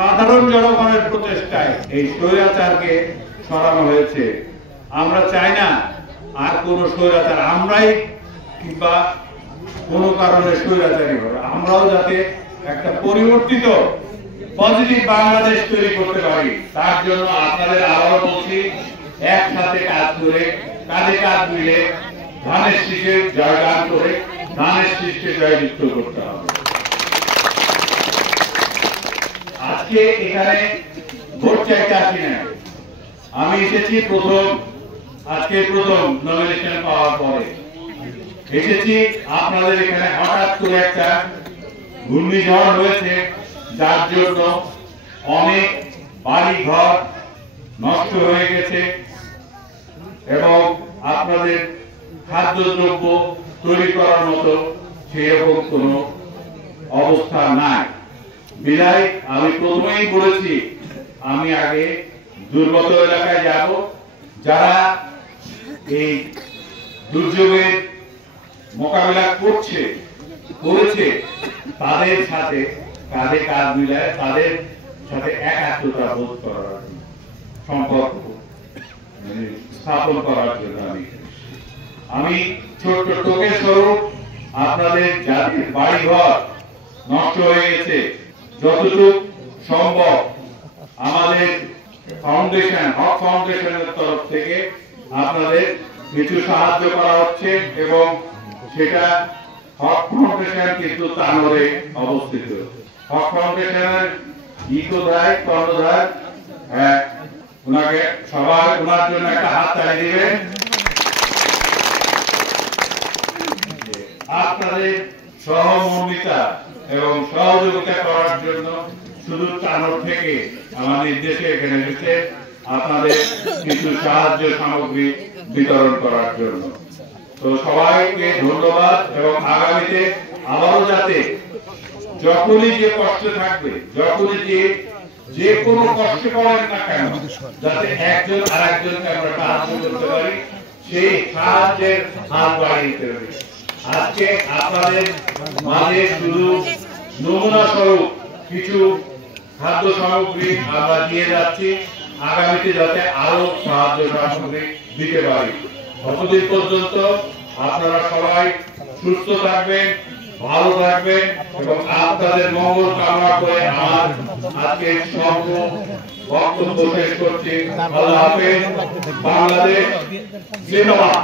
সাধারণ জনগণের প্রচেষ্টায় এই স্বৈরাচারকে সরানো হয়েছে। আমরা চাই না আর কোন স্বৈরাচার আমরাই কিংবা কোন কারণে স্বৈরাচারী হবে। আমরাও যাতে একটা পরিবর্তিত পজিটিভ বাংলাদেশ তৈরি করতে পারি, তার জন্য আপনাদের আবারও বলছি, একসাথে কাজ করে, কাঁধে কাঁধ মিলে ধানের শীষে জয়গান করে ধানের শীষকে জয়যুক্ত করতে হবে। আজকে এখানে ভোট চাইতে আসি না, আমি এসেছি আজকে প্রথম নমিনেশন পাওয়ার পরে এসেছি। আপনাদের এখানে হঠাৎ করে একটা ঘূর্ণিঝড় হয়েছে, যার জন্য অনেক বাড়ি ঘর নষ্ট হয়ে গেছে এবং আপনাদের খাদ্যদ্রব্য তৈরি করার মতো সেরকম কোনো অবস্থা নাই। বিধায় আমি প্রথমেই বলেছি, আমি আগে দুর্গত এলাকায় যাব, যারা এই দুর্যোগের মোকাবিলা করেছে তাদের সাথে কাঁধে কাঁধ মিলায়, তাদের সাথে একাত্মতা বোধ করার সম্পর্ক স্থাপন করার জন্য আমি ছোট্ট টোকেন স্বরূপ আপনাদের যাদের বাড়িঘর নষ্ট হয়ে গেছে, যতটুকু সম্ভব আমাদের হক ফাউন্ডেশনের তরফ থেকে আপনাদের কিছু সাহায্য করা হচ্ছে এবং সেটা হক ফাউন্ডেশন কিন্তু তানোরে অবস্থিত। হক ফাউন্ডেশনের কর্ণধার, হ্যাঁ, ওনাকে সবাই ওনার জন্য একটা হাত তালি দিবেন। আপনাদের সহমর্মিতা এবং সহযোগিতা করার জন্য শুধু তানোর থেকে আমার নির্দেশে এখানে এসেছে আপনাদের কিছু সাহায্য সামগ্রী বিতরণ করার জন্য। তো সবাইকে ধন্যবাদ এবং আগামীতে আবারও যাতে যখনই যে কষ্ট থাকবে, যখনই যে কোনো কষ্ট করেন না কেন, যাতে একজন আর একজনকে আমরা সাহায্য করতে পারি, সেই সাহায্যের হাত বাড়িয়ে দিতে পারি। আজকে আপনাদের মাঝে শুধু নমুনা স্বরূপ কিছু খাদ্য সামগ্রী আমরা দিয়ে যাচ্ছি, আগামীতে যাতে আরো সাহায্য সামগ্রী দিতে পারি। ততদিন পর্যন্ত আপনারা সবাই সুস্থ থাকবেন, ভালো থাকবেন এবং আপনাদের মঙ্গল কামনা করে আমার আজকে বক্তব্য শেষ করছি। আল্লাহ হাফেজ। বাংলাদেশ জিন্দাবাদ।